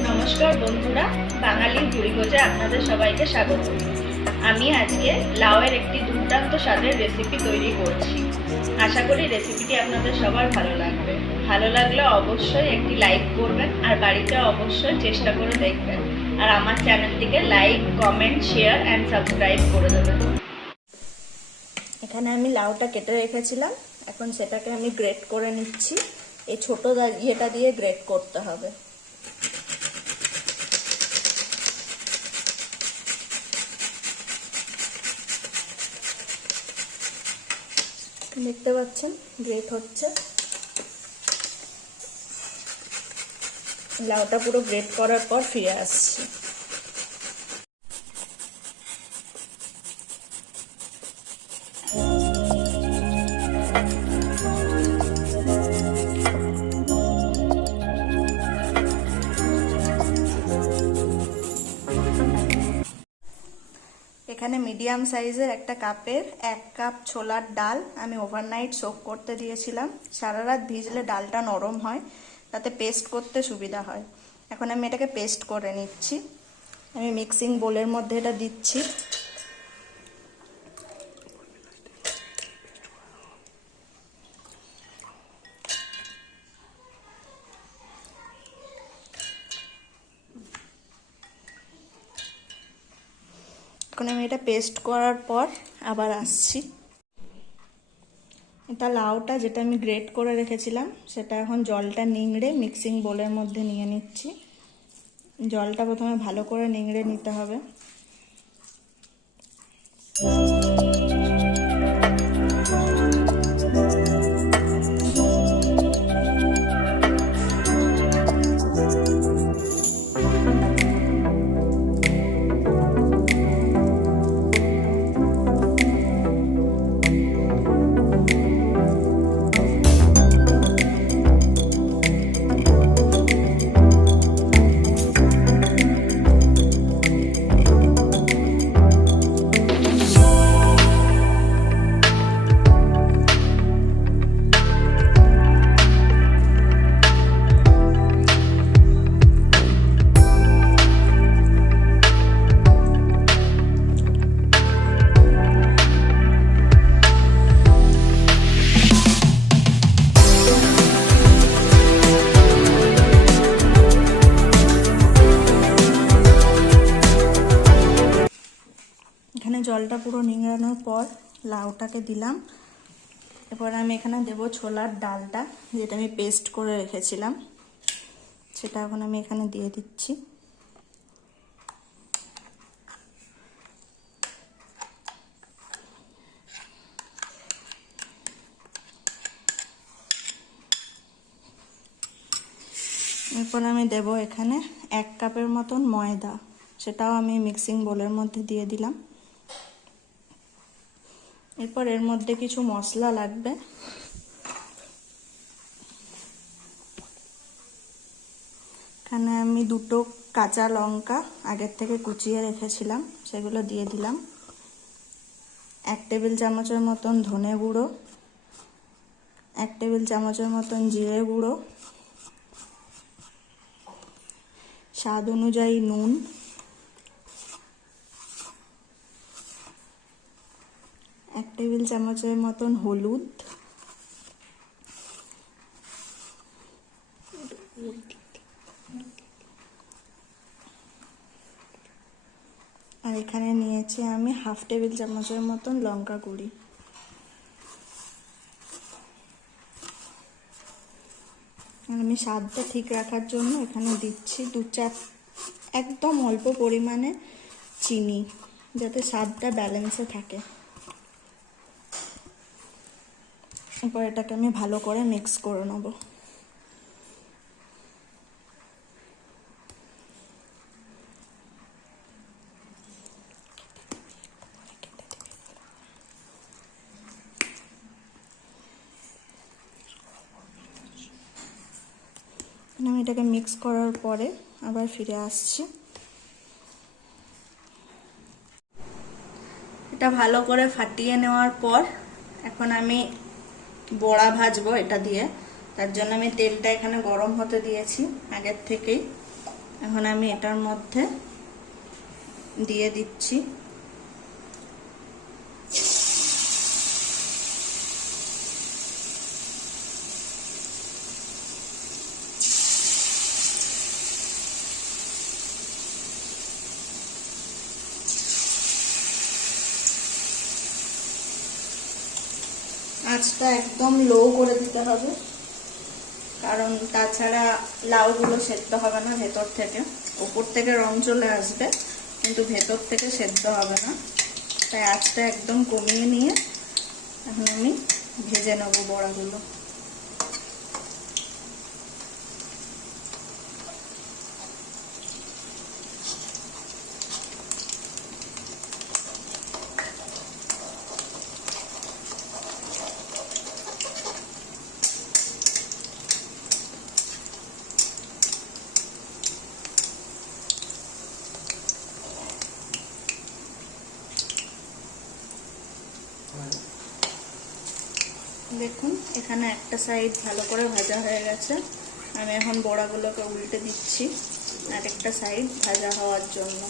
নমস্কার বন্ধুরা, বাঙালির ভুড়িভোজে আপনাদের সবাইকে স্বাগত। আমি আজকে লাউয়ের একটি দুর্দান্ত স্বাদের রেসিপি তৈরি করছি। আশা করি রেসিপিটি আপনাদের সবার ভালো লাগবে। ভালো লাগলে অবশ্যই একটি লাইক করবেন আর বাড়িতে অবশ্যই চেষ্টা করে দেখবেন। আর আমার চ্যানেলটিকে like, comment, share and subscribe করে দেবেন। এখানে আমি লাউটা কেটে রেখেছিলাম, এখন সেটাকে আমি গ্রেট করে নিচ্ছি। এই ছোট ইয়েটা দিয়ে গ্রেট করতে হবে। দেখতে পাচ্ছেন গ্রেট হচ্ছে। লাউটা পুরো গ্রেট করার পর ফিরে আসছি। এখানে মিডিয়াম সাইজের একটা কাপের 1 কাপ ছোলার ডাল আমি ওভারনাইট সোক করতে দিয়েছিলাম। সারা রাত ভিজলে ডালটা নরম হয়, তাতে পেস্ট করতে সুবিধা হয়। এখন আমি এটাকে পেস্ট করে নিচ্ছি। আমি মিক্সিং বোলের মধ্যে এটা দিচ্ছি। এখন আমি এটা পেস্ট করার পর আবার আসছি। এটা লাউটা যেটা আমি গ্রেট করে রেখেছিলাম, সেটা এখন জলটা নিংড়ে মিক্সিং বোলের মধ্যে নিয়ে নিচ্ছি। জলটা প্রথমে ভালো করে নিংড়ে নিতে হবে। এখানে জলটা পুরো নিংড়ানোর পর লাউটাকে দিলাম। এরপর আমি এখানে দেব ছোলার ডালটা, যেটা আমি পেস্ট করে রেখেছিলাম, সেটা এখন আমি এখানে দিয়ে দিচ্ছি। এরপর আমি দেব এখানে 1 কাপের মতন ময়দা, সেটাও আমি মিক্সিং বোলের মধ্যে দিয়ে দিলাম। এরপর এর মধ্যে কিছু মশলা লাগবে। এখানে আমি 2টো কাঁচা লঙ্কা আগের থেকে কুচিয়ে রেখেছিলাম, সেগুলো দিয়ে দিলাম। 1 টেবিল চামচের মতন ধনে গুঁড়ো, 1 টেবিল চামচের মতন জিরে গুঁড়ো, স্বাদ অনুযায়ী নুন, এক টেবিল চামচের মতন হলুদ, আর এখানে নিয়েছি আমি 1/2 টেবিল চামচের মতন লঙ্কা গুঁড়ি। আমি স্বাদটা ঠিক রাখার জন্য এখানে দিচ্ছি 2-4 একদম অল্প পরিমাণে চিনি, যাতে স্বাদটা ব্যালেন্সে থাকে। এরপর এটাকে আমি ভালো করে মিক্স করে নেব। আমি এটাকে মিক্স করার পরে আবার ফিরে আসছি। এটা ভালো করে ফাটিয়ে নেওয়ার পর এখন আমি বড়া ভাজবো এটা দিয়ে। তার জন্য আমি তেলটা এখানে গরম হতে দিয়েছি আগের থেকেই। এখন আমি এটার মধ্যে দিয়ে দিচ্ছি আঁচটা একদম লো করে দিতে হবে, কারণ তাছাড়া লাউগুলো সেদ্ধ হবে না ভেতর থেকে। উপর থেকে রং চলে আসবে কিন্তু ভেতর থেকে সেদ্ধ হবে না, তাই আঁচটা একদম কমিয়ে নিয়ে এখন আমি ভেজে নেব বড়াগুলো। দেখুন এখানে একটা সাইড ভালো করে ভাজা হয়ে গেছে। আমি এখন বড়াগুলোকে উল্টে দিচ্ছি আর একটা সাইড ভাজা হওয়ার জন্য।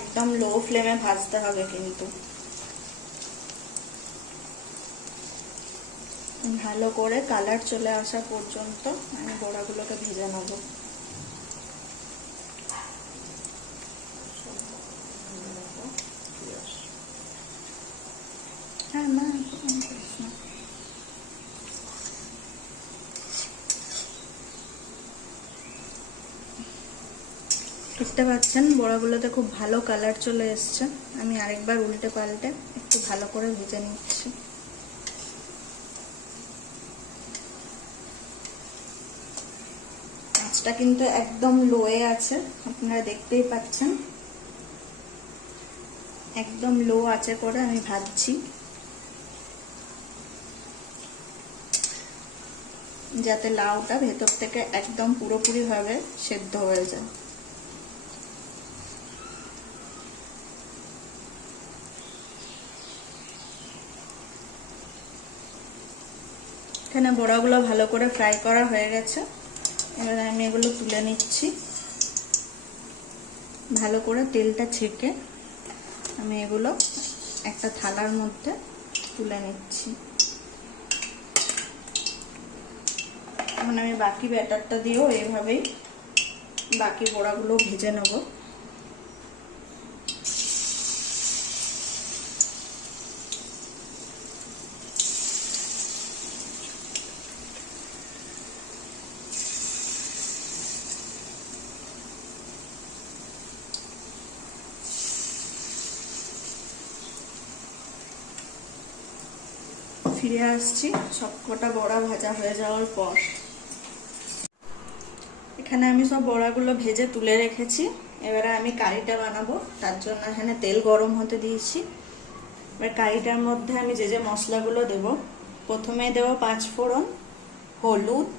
একদম লো ফ্লেমে ভাজতে হবে কিন্তু, ভালো করে কালার চলে আসা পর্যন্ত আমি বড়াগুলোকে ভেজে নেব। হ্যাঁ না, দেখতে পাচ্ছেন বড়াগুলোতে খুব ভালো কালার চলে এসছে। আমি আরেকবার উল্টে পাল্টে একটু ভালো করে ভেজে নিচ্ছি। আঁচটা কিন্তু একদম লোয়ে আছে, আপনারা দেখতেই পাচ্ছেন। একদম লো আঁচে করে আমি ভাজছি, যাতে লাউটা ভেতর থেকে একদম পুরোপুরি ভাবে সেদ্ধ হয়ে যায়। এখানে বড়াগুলো ভালো করে ফ্রাই করা হয়ে গেছে, এবার আমি এগুলো তুলে নিচ্ছি। ভালো করে তেলটা ছেঁকে আমি এগুলো একটা থালার মধ্যে তুলে নিচ্ছি। এখন আমি বাকি ব্যাটারটা দিয়েও এইভাবেই বাকি বড়াগুলো ভেজে নেব। ফিরে আসছি সবকটা বড়া ভাজা হয়ে যাওয়ার পর। এখানে আমি সব বড়াগুলো ভেজে তুলে রেখেছি। এবারে আমি কারিটা বানাবো, তার জন্য এখানে তেল গরম হতে দিয়েছি। এবার কারিটার মধ্যে আমি যে যে মশলাগুলো দেব, প্রথমে দেব 5 ফোড়ন, হলুদ,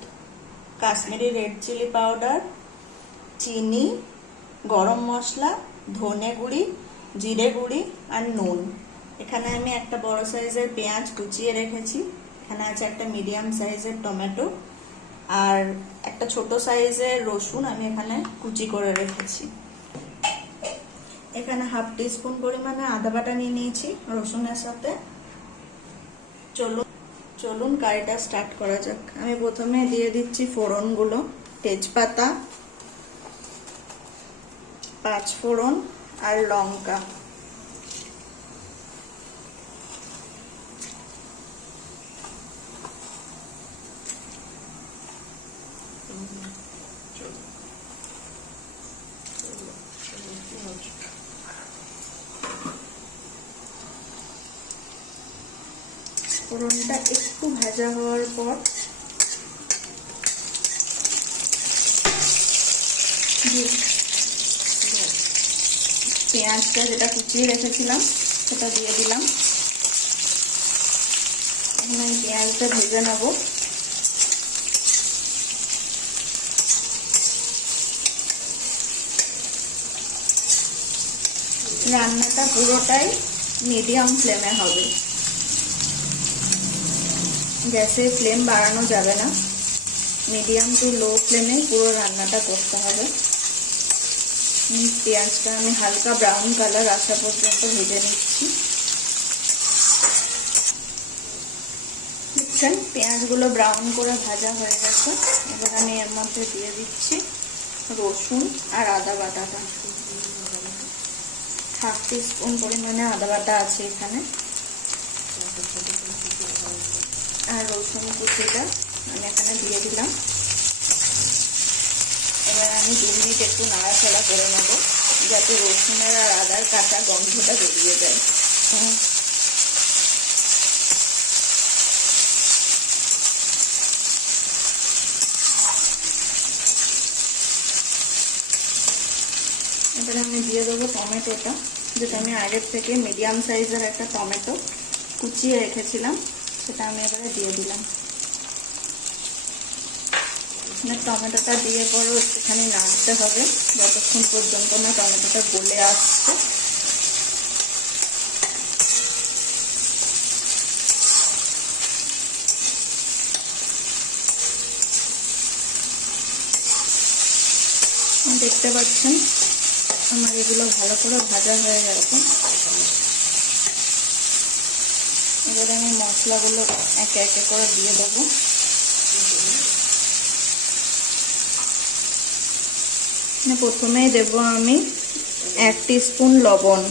কাশ্মীরি রেড চিলি পাউডার, চিনি, গরম মশলা, ধনে গুঁড়ি, জিরে গুঁড়ি আর নুন। এখানে আমি একটা বড় সাইজের পেঁয়াজ কুচিয়ে রেখেছি। এখানে আছে একটা মিডিয়াম সাইজের টমেটো আর একটা ছোট সাইজের রসুন আমি এখানে কুচি করে রেখেছি। এখানে হাফ টিস্পুন পরিমাণে আদা বাটা নিয়ে নিয়েছি রসুনের সাথে। চলুন কারিটা স্টার্ট করা যাক। আমি প্রথমে দিয়ে দিচ্ছি ফোড়নগুলো, তেজপাতা, 5 ফোড়ন আর লঙ্কা। ফোড়নটা একটু ভাজা হওয়ার পর পেঁয়াজটা যেটা কুচিয়ে রেখেছিলাম সেটা দিয়ে দিলাম। এখন আমি পেঁয়াজটা ভেজে নেব। রান্নাটা পুরোটাই মিডিয়াম ফ্লেমে হবে। গ্যাসের ফ্লেম বাড়ানো যাবে না, মিডিয়াম টু লো ফ্লেমে পুরো রান্নাটা করতে হবে। পেঁয়াজটা আমি হালকা ব্রাউন কালার আসা পর্যন্ত ভেজে নিচ্ছি। দেখছেন পেঁয়াজগুলো ব্রাউন করে ভাজা হয়ে গেছে। এবার আমি এর মধ্যে দিয়ে দিচ্ছি রসুন আর আদা বাটাটা। 1/2 টিস্পুন পরিমাণে আদা বাটা আছে এখানে, আর রসুন কুচিটা আমি এখানে দিয়ে দিলাম। এবার আমি 2 মিনিট একটু নাড়াচাড়া করে নেব, যাতে রসুনের আর আদার কাঁচা গন্ধটা বেরিয়ে যায়। এবার আমি দিয়ে দেবো টমেটোটা, যেটা আমি আগের থেকে মিডিয়াম সাইজের একটা টমেটো কুচিয়ে রেখেছিলাম, সেটা আমি এবারে দিয়ে দিলাম। টমেটোটা দিয়ে পরেও একটুখানি নাড়তে হবে যতক্ষণ পর্যন্ত না টমেটোটা গলে আসছে। দেখতে পাচ্ছেন আমার এগুলো ভালো করে ভাজা হয়ে গেছে। এবারে আমি মশলাগুলো একে একে করে দিয়ে দেবো। প্রথমেই দেব আমি 1 টিস্পুন লবণ,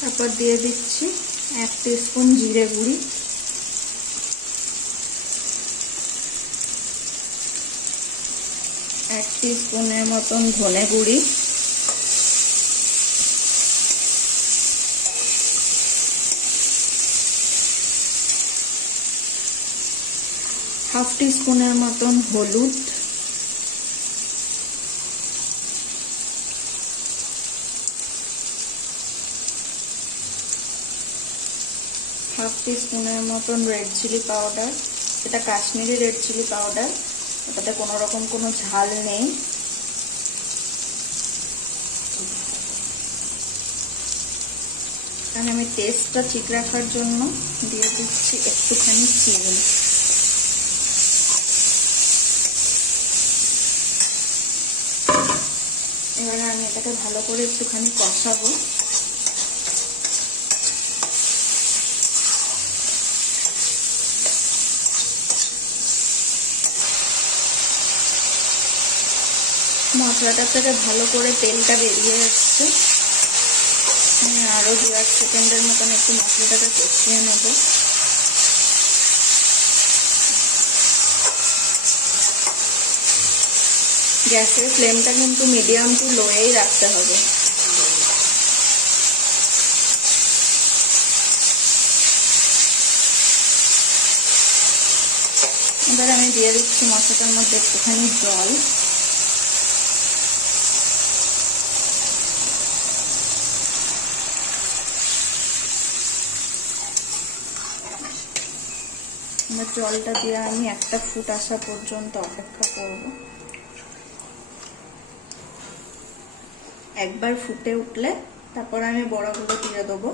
তারপর দিয়ে দিচ্ছি 1 টিস্পুন জিরে গুঁড়ি, 1 টিস্পুনের মতন ধনে গুঁড়ি, হাফ টিস্পুনের মতন হলুদ, হাফ টিস্পুনের মতন রেড চিলি পাউডার। এটা কাশ্মীরি রেড চিলি পাউডার, এটাতে কোনো রকম কোনো ঝাল নেই। কারণ আমি টেস্টটা ঠিক রাখার জন্য দিয়ে দিচ্ছি একটুখানি চিনি। এবারে আমি এটাকে ভালো করে একটুখানি কষাবো। মশলাটা থেকে ভালো করে তেলটা বেরিয়ে যাচ্ছে। আমি আরো 2-1 সেকেন্ডের মতন একটু মশলাটাকে কষিয়ে নেব। গ্যাসের ফ্লেমটা কিন্তু মিডিয়াম টু লোয়েই রাখতে হবে। এবার আমি দিয়ে দিচ্ছি মশলাটার মধ্যে একটুখানি জল। জলটা দিয়ে আমি একটা ফুট আসা পর্যন্ত অপেক্ষা করব। একবার ফুটে উঠলে তারপর আমি বড়াগুলো দিয়ে দেবো।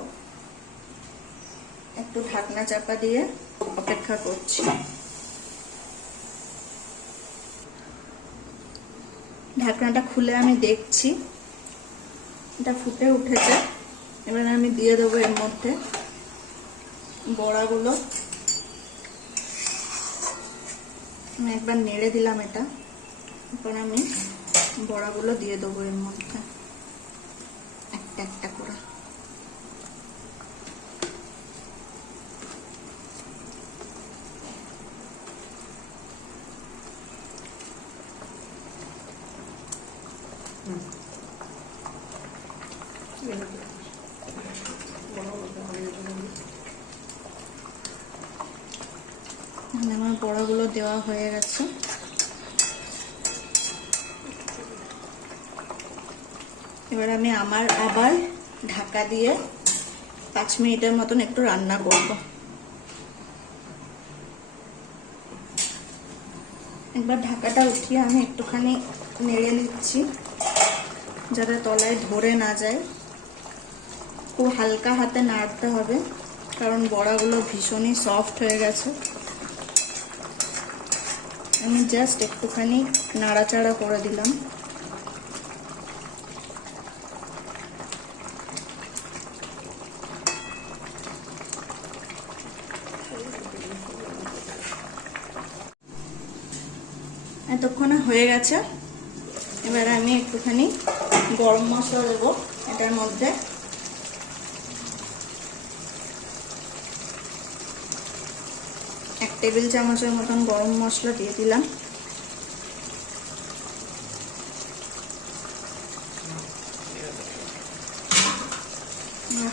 একটু ঢাকনা চাপা দিয়ে অপেক্ষা করছি। ঢাকনাটা খুলে আমি দেখছি এটা ফুটে উঠেছে। এবার আমি দিয়ে দেবো এর মধ্যে বড়াগুলো। আমি একবার নেড়ে দিলাম এটা, এরপর আমি বড়াগুলো দিয়ে দেবো এর মধ্যে একটা একটা করে। আমার বড়াগুলো দেওয়া হয়ে গেছে। এবার আমি আবার ঢাকা দিয়ে 5 মিনিটের মতন একটু রান্না করব। একবার ঢাকাটা উঠিয়ে আমি একটুখানি নেড়ে নিচ্ছি। যাতে তলায় ধরে না যায়। খুব হালকা হাতে নাড়তে হবে, কারণ বড়াগুলো ভীষণই সফট হয়ে গেছে। আমি জাস্ট একটুখানি নাড়াচাড়া করে দিলাম। এতক্ষণে হয়ে গেছে। এবার আমি একটুখানি গরম মশলা দেবো এটার মধ্যে। এক টেবিল চামচের মতন গরম মশলা দিয়ে দিলাম।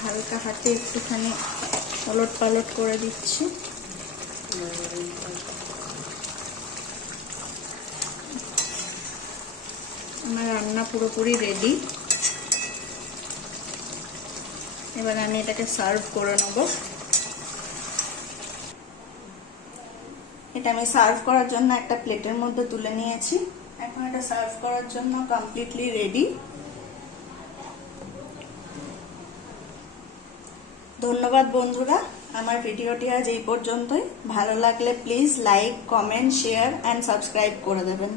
হালকা হাতে একটুখানি ওলট পালট করে দিচ্ছি। আমার রান্না পুরোপুরি রেডি। এবার আমি এটাকে সার্ভ করে নেব। এটা আমি সার্ভ করার জন্য একটা প্লেটের মধ্যে তুলে নিয়েছি। এখন এটা সার্ভ করার জন্য কমপ্লিটলি রেডি। ধন্যবাদ বন্ধুরা, আমার ভিডিওটি আজ এই পর্যন্তই। ভালো লাগলে please like, comment, share and subscribe করে দেবেন।